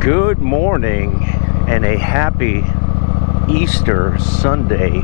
Good morning and a happy Easter Sunday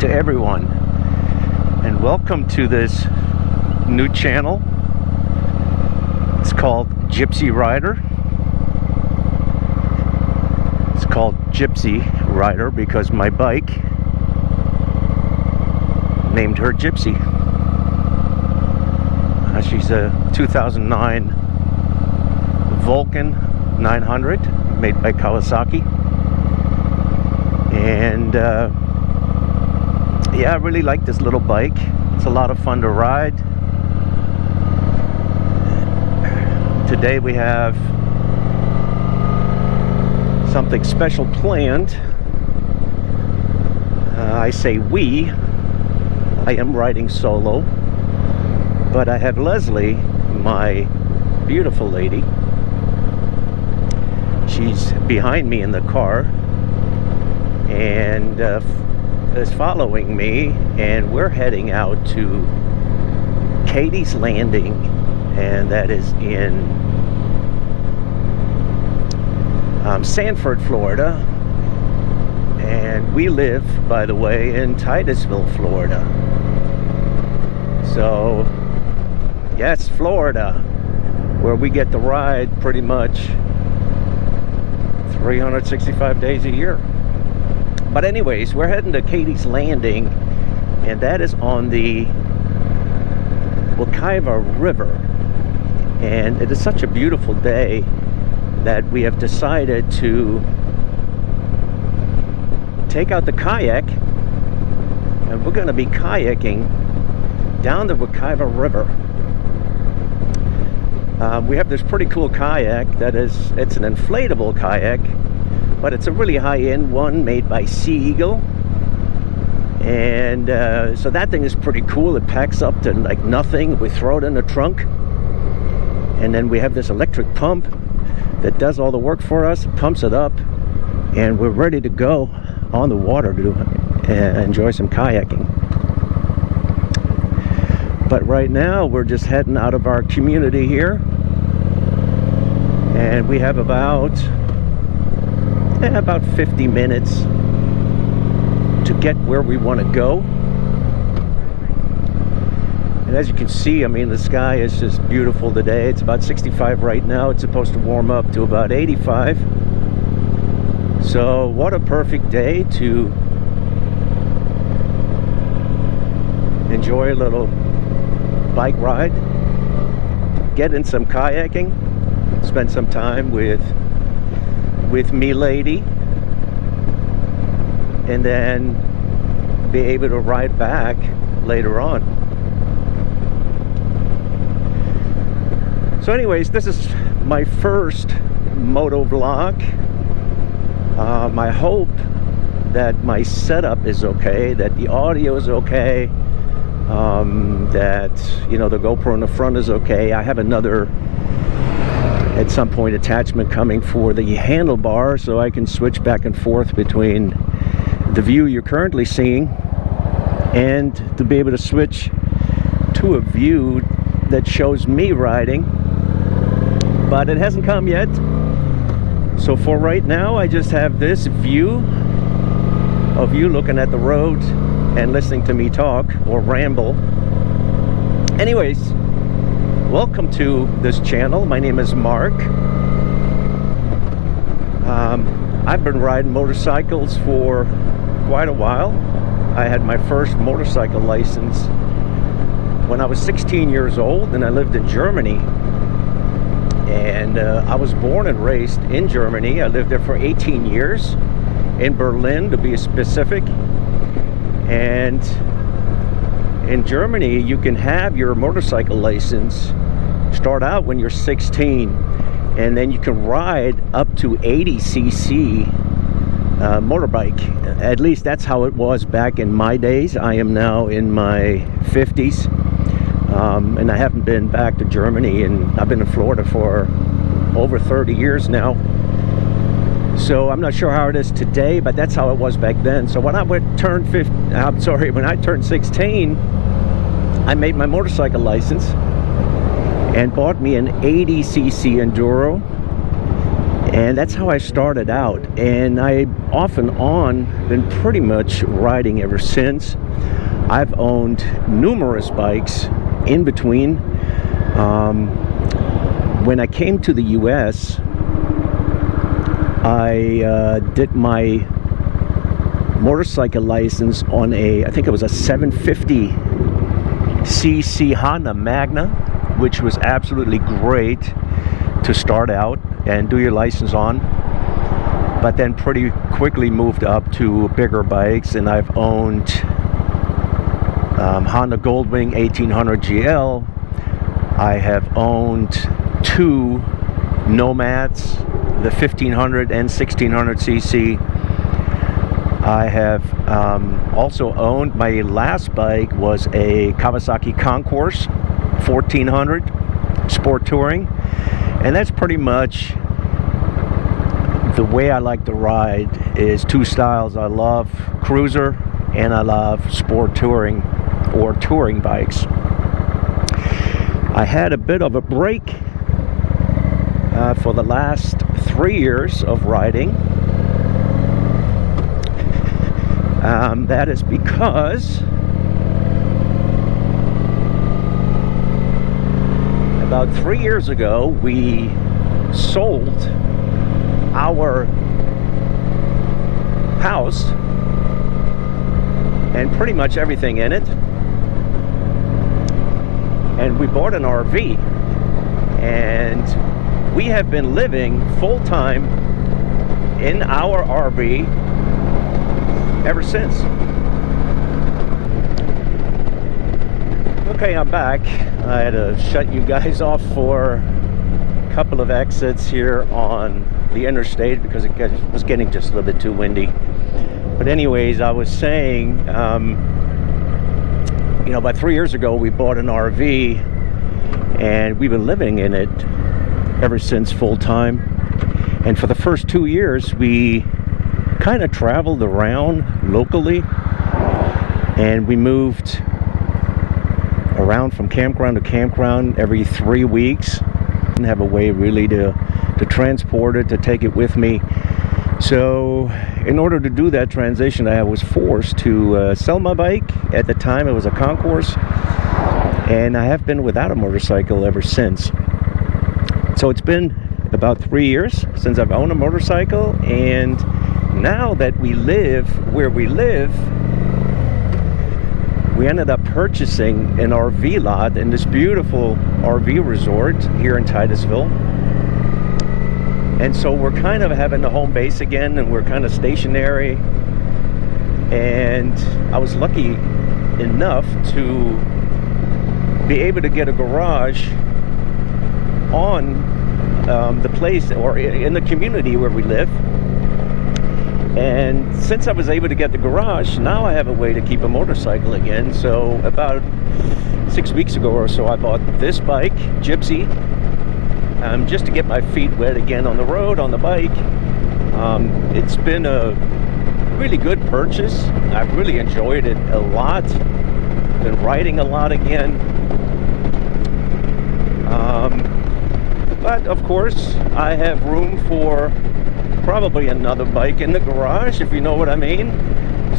to everyone, and welcome to this new channel. It's called Gypsy Rider. It's called Gypsy Rider because my bike named her Gypsy. She's a 2009 Vulcan 900 made by Kawasaki, and yeah, I really like this little bike. It's a lot of fun to ride. Today we have something special planned. I say we. I am riding solo, but I have Leslie, my beautiful lady. She's behind me in the car and is following me, and we're heading out to Katie's Landing, and that is in Sanford, Florida. And we live, by the way, in Titusville, Florida. So yes, Florida, where we get to ride pretty much 365 days a year. But anyways, we're heading to Katie's Landing, and that is on the Wekiva River. And it is such a beautiful day that we have decided to take out the kayak, and we're going to be kayaking down the Wekiva River. We have this pretty cool kayak that it's an inflatable kayak, but it's a really high-end one made by Sea Eagle. And so that thing is pretty cool. It packs up to like nothing. We throw it in the trunk, and then we have this electric pump that does all the work for us, pumps it up, and we're ready to go on the water to enjoy some kayaking. But right now we're just heading out of our community here, and we have about 50 minutes to get where we want to go. And as you can see, I mean, the sky is just beautiful today. It's about 65 right now. It's supposed to warm up to about 85. So what a perfect day to enjoy a little bike ride, get in some kayaking, spend some time with me lady, and then be able to ride back later on. So anyways, this is my first motovlog. I hope that my setup is okay, that the audio is okay, that, you know, the GoPro in the front is okay. I have another, at some point, attachment coming for the handlebar, so I can switch back and forth between the view you're currently seeing and to be able to switch to a view that shows me riding. But it hasn't come yet. So for right now, I just have this view of you looking at the road and listening to me talk or ramble. Anyways, welcome to this channel. My name is Mark. I've been riding motorcycles for quite a while. I had my first motorcycle license when I was 16 years old, and I lived in Germany. And I was born and raised in Germany. I lived there for 18 years, in Berlin to be specific. And in Germany, you can have your motorcycle license start out when you're 16, and then you can ride up to 80cc motorbike. At least that's how it was back in my days. I am now in my 50s, and I haven't been back to Germany, and I've been in Florida for over 30 years now. So I'm not sure how it is today, but that's how it was back then. So when I turned 16, I made my motorcycle license and bought me an 80cc Enduro And that's how I started out. And I off and on been pretty much riding ever since. I've owned numerous bikes in between. When I came to the US, I did my motorcycle license on I think it was a 750cc Honda Magna, which was absolutely great to start out and do your license on, but then pretty quickly moved up to bigger bikes, and I've owned Honda Goldwing 1800 GL. I have owned 2 Nomads, the 1500 and 1600cc. I have also owned, my last bike was a Kawasaki Concourse 1400 Sport Touring, and that's pretty much the way I like to ride, is 2 styles. I love cruiser and I love sport touring or touring bikes. I had a bit of a break for the last 3 years of riding. That is because about 3 years ago we sold our house and pretty much everything in it, and we bought an RV, and we have been living full-time in our RV ever since. Okay, I'm back. I had to shut you guys off for a couple of exits here on the interstate because it was getting just a little bit too windy. But anyways, I was saying, you know, about 3 years ago we bought an RV, and we've been living in it ever since full time. And for the first 2 years we kind of traveled around locally, and we moved around from campground to campground every 3 weeks. Didn't have a way really to transport it, to take it with me. So in order to do that transition, I was forced to sell my bike. At the time it was a Concourse, and I have been without a motorcycle ever since. So it's been about 3 years since I've owned a motorcycle, and now that we live where we live, we ended up purchasing an RV lot in this beautiful RV resort here in Titusville. And so we're kind of having a home base again, and we're kind of stationary. And I was lucky enough to be able to get a garage on the place, or in the community where we live. And since I was able to get the garage, now I have a way to keep a motorcycle again. So about 6 weeks ago or so, I bought this bike, Gypsy, just to get my feet wet again on the road, on the bike. It's been a really good purchase. I've really enjoyed it a lot. Been riding a lot again. But of course, I have room for probably another bike in the garage, if you know what I mean.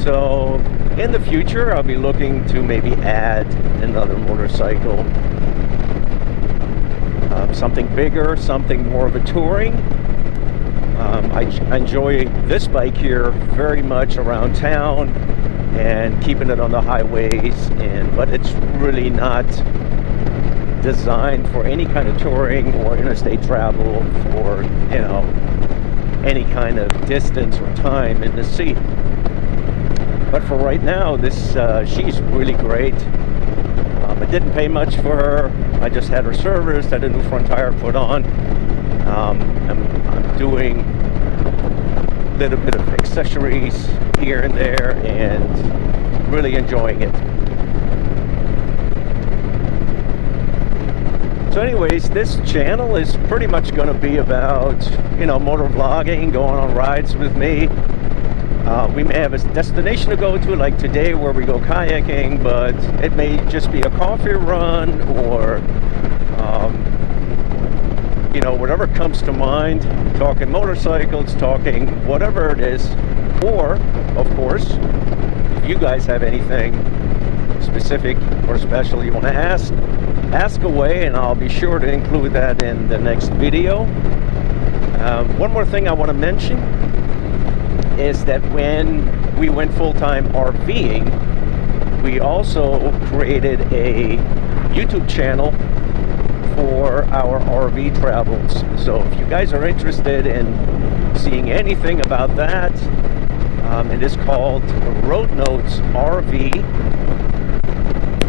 So in the future, I'll be looking to maybe add another motorcycle. Something bigger, something more of a touring. I enjoy this bike here very much around town and keeping it on the highways, but it's really not designed for any kind of touring or interstate travel, or, you know, any kind of distance or time in the seat. But for right now, this she's really great. I didn't pay much for her. I just had her serviced, had a new front tire put on. I'm doing a little bit of accessories here and there, and really enjoying it. So anyways, this channel is pretty much going to be about, you know, motor vlogging, going on rides with me. We may have a destination to go to, like today where we go kayaking, but it may just be a coffee run, or you know, whatever comes to mind, talking motorcycles, talking whatever it is, or, of course, if you guys have anything specific or special you want to ask away, and I'll be sure to include that in the next video. One more thing I want to mention is that when we went full-time RVing, we also created a YouTube channel for our RV travels. So if you guys are interested in seeing anything about that, it is called Road Notes RV,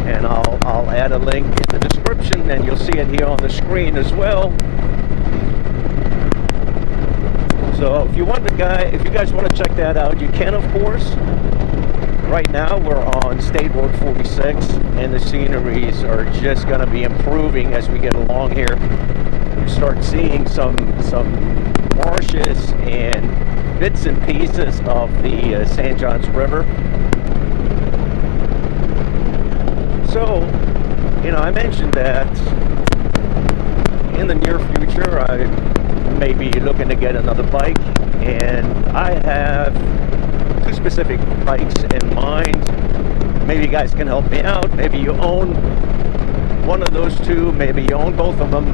and I'll add a link in the description, and you'll see it here on the screen as well. So if you guys want to check that out, you can, of course. Right now we're on State Road 46, and the sceneries are just going to be improving as we get along here. You start seeing some marshes and bits and pieces of the St. Johns River. So, you know, I mentioned that in the near future I may be looking to get another bike, and I have two specific bikes in mind. Maybe you guys can help me out. Maybe you own one of those two, maybe you own both of them.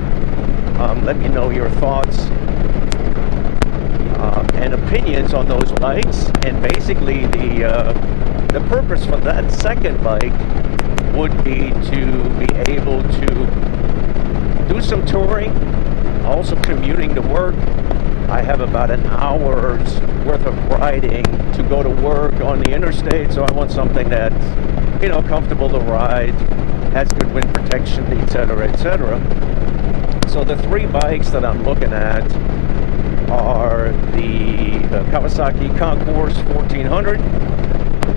Let me know your thoughts and opinions on those bikes. And basically the purpose for that second bike would be to be able to do some touring, also commuting to work. I have about an hour's worth of riding to go to work on the interstate, so I want something that's, you know, comfortable to ride, has good wind protection, etc., etc. So the three bikes that I'm looking at are the Kawasaki Concourse 1400,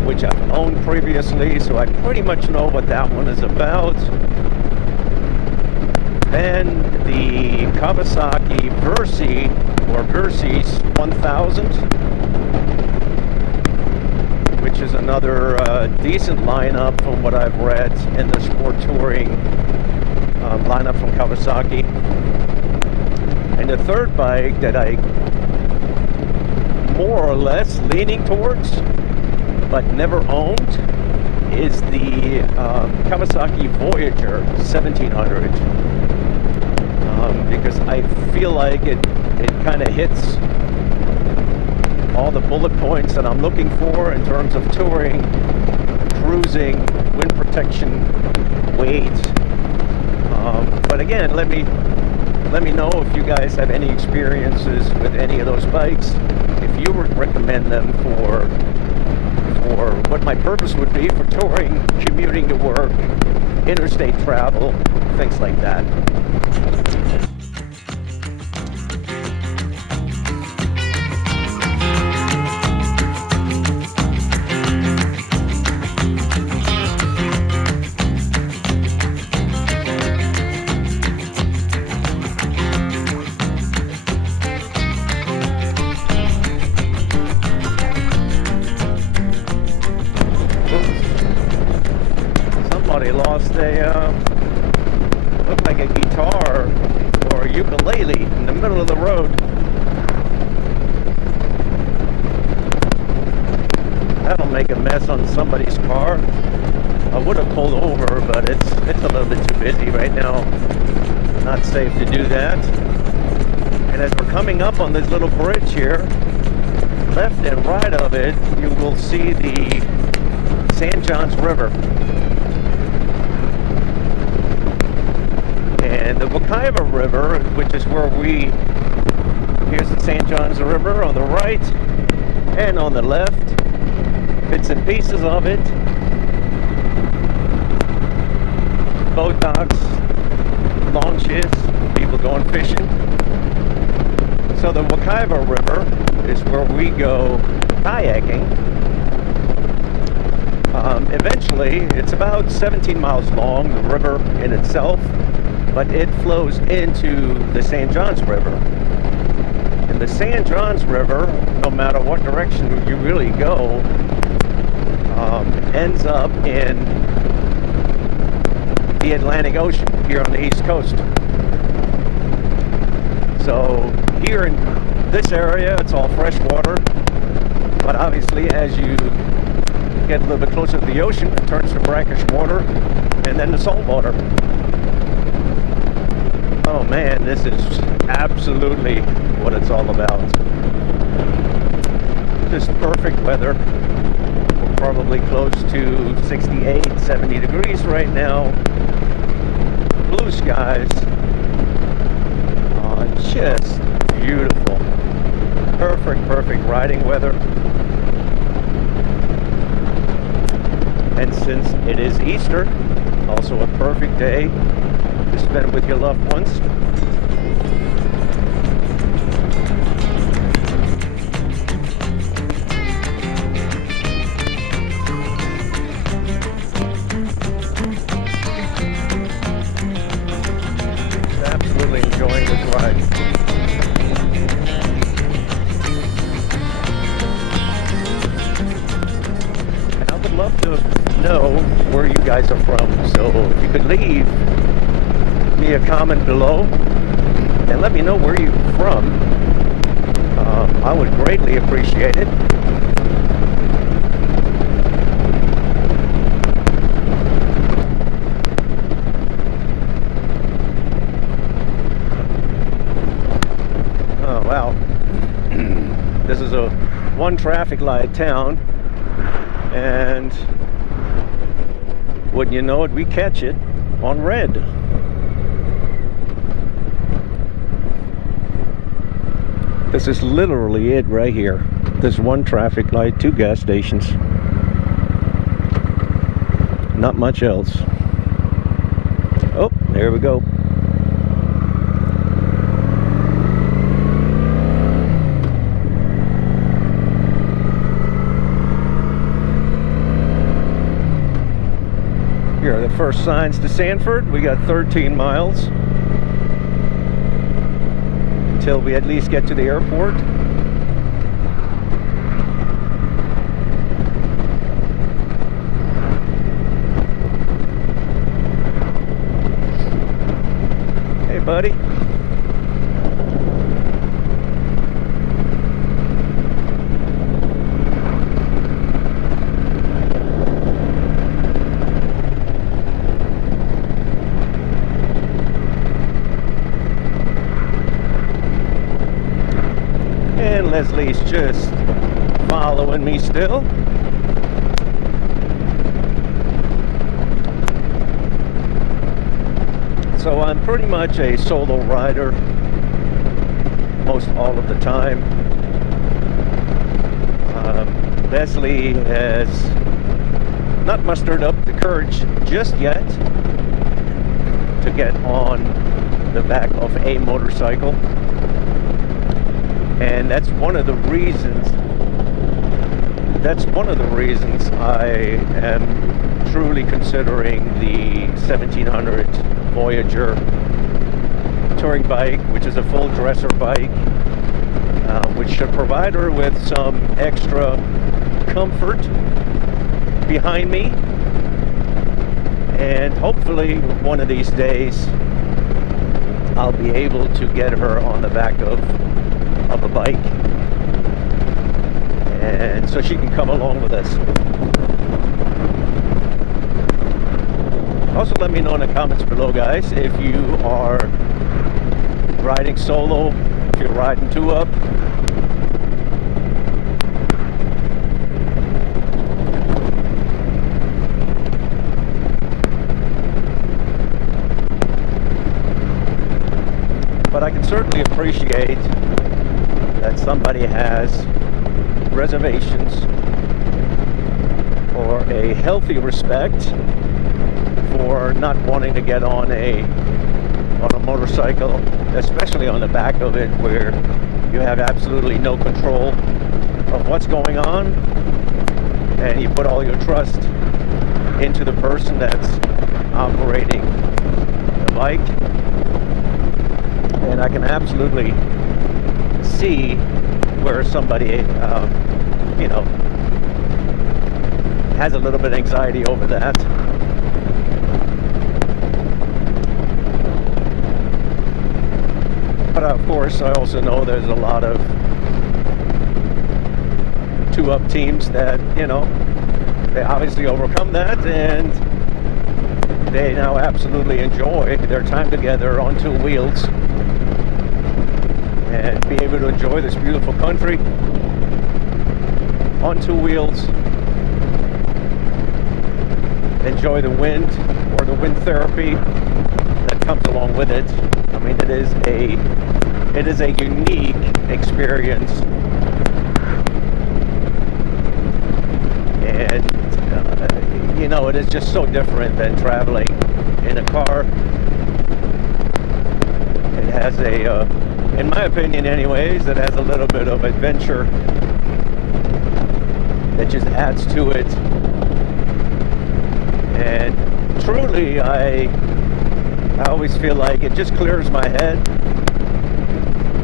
which I've owned previously, so I pretty much know what that one is about. Then the Kawasaki Versys 1000, which is another decent lineup from what I've read in the sport touring lineup from Kawasaki. And the third bike that I more or less leaning towards but never owned is the Kawasaki Voyager 1700, because I feel like it kind of hits all the bullet points that I'm looking for in terms of touring, cruising, wind protection, weight. But again, let me know if you guys have any experiences with any of those bikes, if you would recommend them for what my purpose would be for touring, commuting to work, interstate travel, things like that. Lost looked like a guitar or a ukulele in the middle of the road. That'll make a mess on somebody's car. I would have pulled over, but it's a little bit too busy right now. Not safe to do that. And as we're coming up on this little bridge here, left and right of it, you will see the St. Johns River. And the Wekiva River, which is where here's the St. Johns River on the right, and on the left, bits and pieces of it, boat docks, launches, people going fishing. So the Wekiva River is where we go kayaking. Eventually, it's about 17 miles long, the river in itself, but it flows into the St. Johns River. And the St. Johns River, no matter what direction you really go, ends up in the Atlantic Ocean here on the East Coast. So here in this area, it's all fresh water. But obviously, as you get a little bit closer to the ocean, it turns to brackish water and then the salt water. Oh man, this is absolutely what it's all about. Just perfect weather. We're probably close to 68, 70 degrees right now. Blue skies. Just beautiful. Perfect riding weather. And since it is Easter, also a perfect day to spend with your loved ones. Absolutely enjoying this ride. And I would love to know where you guys are from. So if you could leave me a comment below and let me know where you're from, I would greatly appreciate it. Oh wow, this is a one traffic light town, and wouldn't you know it, we catch it on red. This is literally it right here. This one traffic light, 2 gas stations. Not much else. Oh, there we go. Here are the first signs to Sanford. We got 13 miles until we at least get to the airport. Hey, buddy. And Leslie's just following me still. So I'm pretty much a solo rider most all of the time. Leslie has not mustered up the courage just yet to get on the back of a motorcycle. And that's one of the reasons I am truly considering the 1700 Voyager touring bike, which is a full dresser bike, which should provide her with some extra comfort behind me. And hopefully one of these days I'll be able to get her on the back of a bike, and so she can come along with us. Also, let me know in the comments below, guys, if you are riding solo, if you're riding 2-up. But I can certainly appreciate that somebody has reservations or a healthy respect for not wanting to get on a motorcycle, especially on the back of it, where you have absolutely no control of what's going on, and you put all your trust into the person that's operating the bike. And I can absolutely see where somebody, has a little bit of anxiety over that. But of course, I also know there's a lot of two-up teams that, you know, they obviously overcome that and they now absolutely enjoy their time together on two wheels and be able to enjoy this beautiful country on two wheels, enjoy the wind or the wind therapy that comes along with it. I mean, it is a unique experience, and you know, it is just so different than traveling in a car. It has a, in my opinion anyways, it has a little bit of adventure that just adds to it. And truly, I always feel like it just clears my head,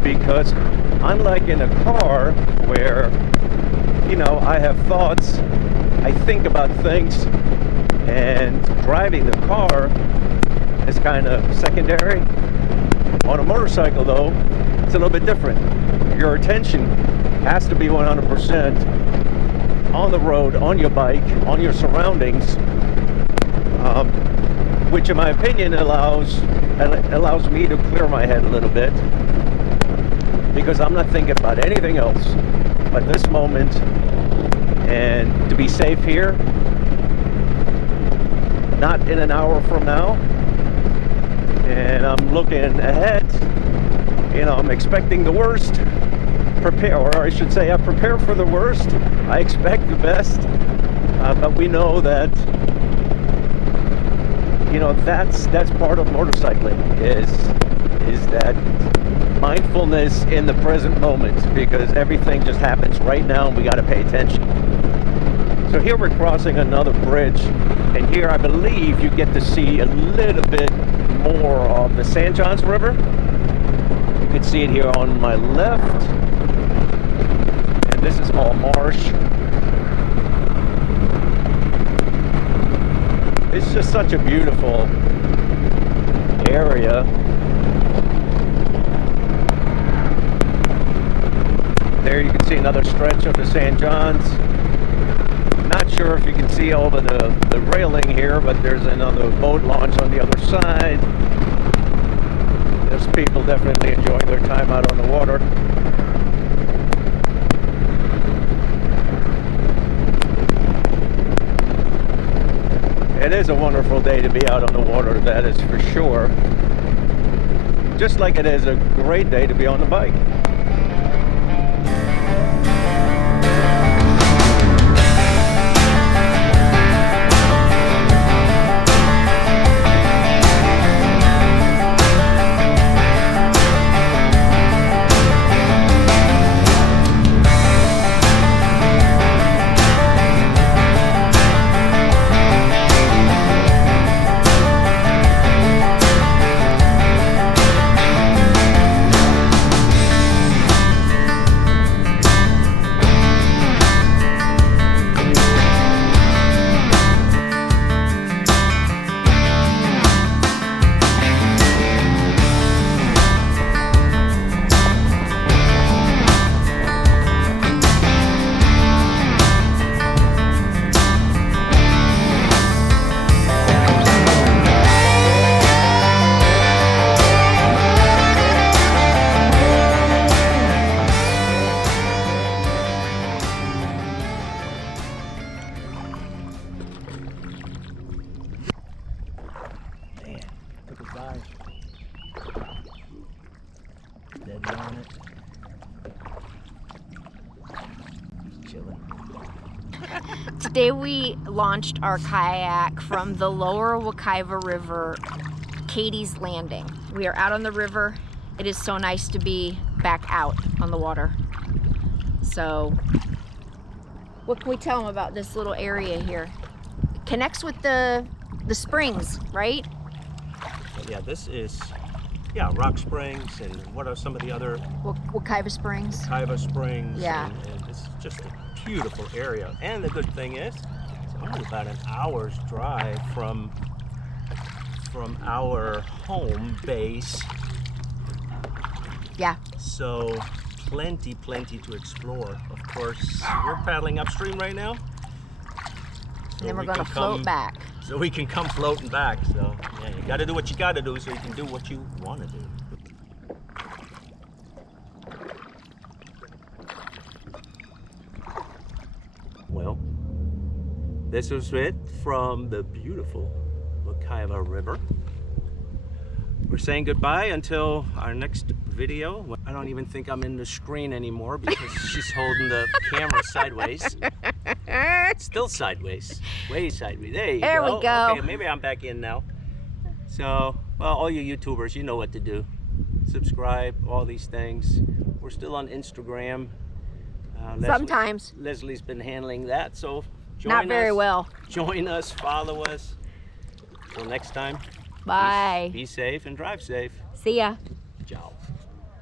because unlike in a car where, you know, I have thoughts, I think about things, and driving the car is kind of secondary. On a motorcycle though, it's a little bit different. Your attention has to be 100% on the road, on your bike, on your surroundings, which in my opinion allows me to clear my head a little bit, because I'm not thinking about anything else but this moment and to be safe here, not in an hour from now. And I'm looking ahead, you know, I'm expecting the worst, or I should say I prepare for the worst, I expect the best, but we know that, you know, that's part of motorcycling, is that mindfulness in the present moment, because everything just happens right now and we got to pay attention. So here we're crossing another bridge, and here I believe you get to see a little bit more of the St. Johns River. You can see it here on my left, and this is all marsh. It's just such a beautiful area. There you can see another stretch of the St. Johns. Not sure if you can see over the railing here, but there's another boat launch on the other side. There's people definitely enjoying their time out on the water. It is a wonderful day to be out on the water, that is for sure. Just like it is a great day to be on the bike. Today we launched our kayak from the lower Wekiva River, Katie's Landing. We are out on the river. It is so nice to be back out on the water. So, what can we tell them about this little area here? It connects with the springs, right? Yeah, this is, Rock Springs, and what are some of the other? Wekiva Springs. Wekiva Springs. Yeah. And it's just a beautiful area. And the good thing is, it's only about an hour's drive from our home base Yeah. So plenty to explore. Of course, we're paddling upstream right now. So And then we're going to float back. So we can come floating back. So yeah, you got to do what you got to do so you can do what you want to do. Well, this was it from the beautiful Wekiva River. We're saying goodbye until our next video. I don't even think I'm in the screen anymore because she's holding the camera sideways. Still sideways. Way sideways. There you go. There we go. Okay, maybe I'm back in now. So, well, all you YouTubers, you know what to do. Subscribe, all these things. We're still on Instagram. Sometimes. Leslie's been handling that, so join Not very us. well. Join us, follow us. Till next time. Bye. Be safe and drive safe. See ya. Ciao.